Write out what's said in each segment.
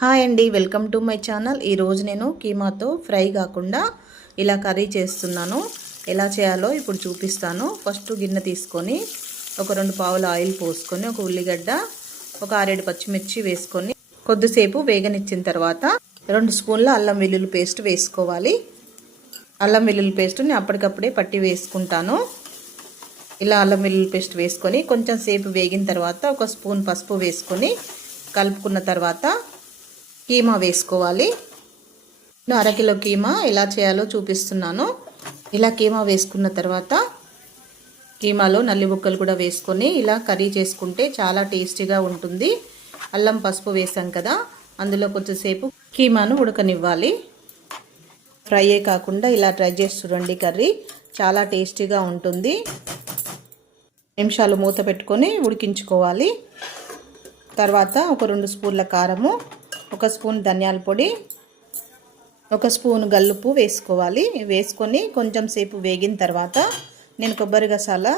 Hi అండి, welcome to my channel. ఈరోజు నేను కీమాతో ఫ్రై కాకుండా ఇలా కర్రీ చేస్తున్నాను. ఎలా చేయాలో ఇప్పుడు చూపిస్తాను. ఫస్ట్ గిన్నె తీసుకొని ఒక 2 పావుల ఆయిల్ పోసుకొని ఒక ఉల్లిగడ్డ, ఒక 6-7 పచ్చిమిర్చి వేసుకొని కొద్దిసేపు వేగనిచ్చిన తర్వాత 2 స్పూన్ల అల్లం వెల్లుల్లి పేస్ట్ వేసుకోవాలి. అల్లం వెల్లుల్లి పేస్ట్ని అప్పటికప్పుడే పట్టి వేసుకుంటాను. ఇలా అల్లం వెల్లుల్లి పేస్ట్ వేసుకొని కొంచెం సేపు వేగిన తర్వాత ఒక స్పూన్ పసుపు వేసుకొని కలుపుకున్న తర్వాత కీమా వేసుకోవాలి. నేను 1/2 కిలో కీమా ఎలా చేయాలో చూపిస్తున్నాను. ఇలా కీమా వేసుకున్న తర్వాత కీమాలో నల్లి బుక్కలు కూడా వేసుకొని ఇలా కర్రీ చేసుకుంటే చాలా టేస్టీగా ఉంటుంది. అల్లం పసుపు వేసాం కదా, అందులో కొంచెంసేపు కీమాను ఉడకనివ్వాలి. ఫ్రైయే కాకుండా ఇలా ట్రై చేసి చూడండి. కర్రీ చాలా టేస్టీగా ఉంటుంది. నిమిషాలు మూత పెట్టుకొని ఉడికించుకోవాలి. తర్వాత ఒక 2 స్పూన్ల కారము, 1 స్పూన్ ధనియాల పొడి, 1 స్పూన్ గల్లుప్పు వేసుకోవాలి. వేసుకొని కొంచెం సేపు వేగిన తర్వాత నేను కొబ్బరి గసాల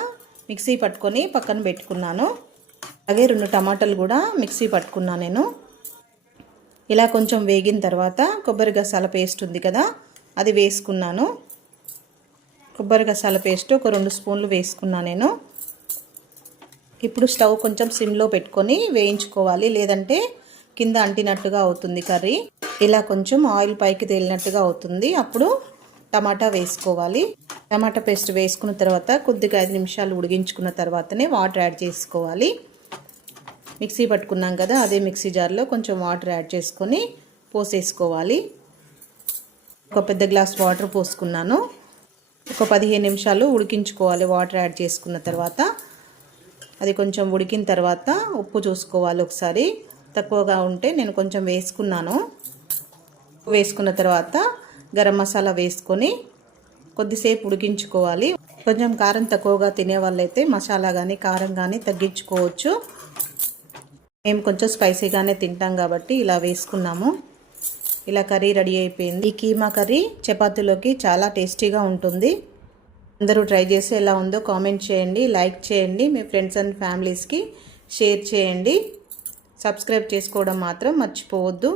మిక్సీ పట్టుకొని పక్కన పెట్టుకున్నాను. అలాగే 2 టమాటాలు కూడా మిక్సీ పట్టుకున్నాను నేను. ఇలా కొంచెం వేగిన తర్వాత కొబ్బరి గసాల పేస్ట్ ఉంది కదా, అది వేసుకున్నాను. కొబ్బరి గసాల పేస్ట్ ఒక 2 స్పూన్లు వేసుకున్నాను నేను. ఇప్పుడు స్టవ్ కొంచెం సిమ్లో పెట్టుకొని వేయించుకోవాలి, లేదంటే కింద అంటినట్టుగా అవుతుంది కర్రీ. ఇలా కొంచెం ఆయిల్ పైకి తేలినట్టుగా అవుతుంది. అప్పుడు టమాటా వేసుకోవాలి. టమాటా పేస్ట్ వేసుకున్న తర్వాత కొద్దిగా 5 నిమిషాలు ఉడికించుకున్న తర్వాతనే వాటర్ యాడ్ చేసుకోవాలి. మిక్సీ పట్టుకున్నాం కదా, అదే మిక్సీ జార్లో కొంచెం వాటర్ యాడ్ చేసుకొని పోసేసుకోవాలి. ఒక పెద్ద గ్లాస్ వాటర్ పోసుకున్నాను. ఒక 15 నిమిషాలు ఉడికించుకోవాలి. వాటర్ యాడ్ చేసుకున్న తర్వాత అది కొంచెం ఉడికిన తర్వాత ఉప్పు చూసుకోవాలి. ఒకసారి తక్కువగా ఉంటే నేను కొంచెం వేసుకున్నాను. వేసుకున్న తర్వాత గరం మసాలా వేసుకొని కొద్దిసేపు ఉడికించుకోవాలి. కొంచెం కారం తక్కువగా తినే వాళ్ళైతే మసాలా కానీ కారం కానీ తగ్గించుకోవచ్చు. మేము కొంచెం స్పైసీగానే తింటాం కాబట్టి ఇలా వేసుకున్నాము. ఇలా కర్రీ రెడీ అయిపోయింది. ఈ కీమా కర్రీ చపాతీలోకి చాలా టేస్టీగా ఉంటుంది. అందరూ ట్రై చేసి ఎలా ఉందో కామెంట్ చేయండి, లైక్ చేయండి, మీ ఫ్రెండ్స్ అండ్ ఫ్యామిలీస్కి షేర్ చేయండి. సబ్స్క్రైబ్ చేసుకోవడం మాత్రం మర్చిపోవద్దు.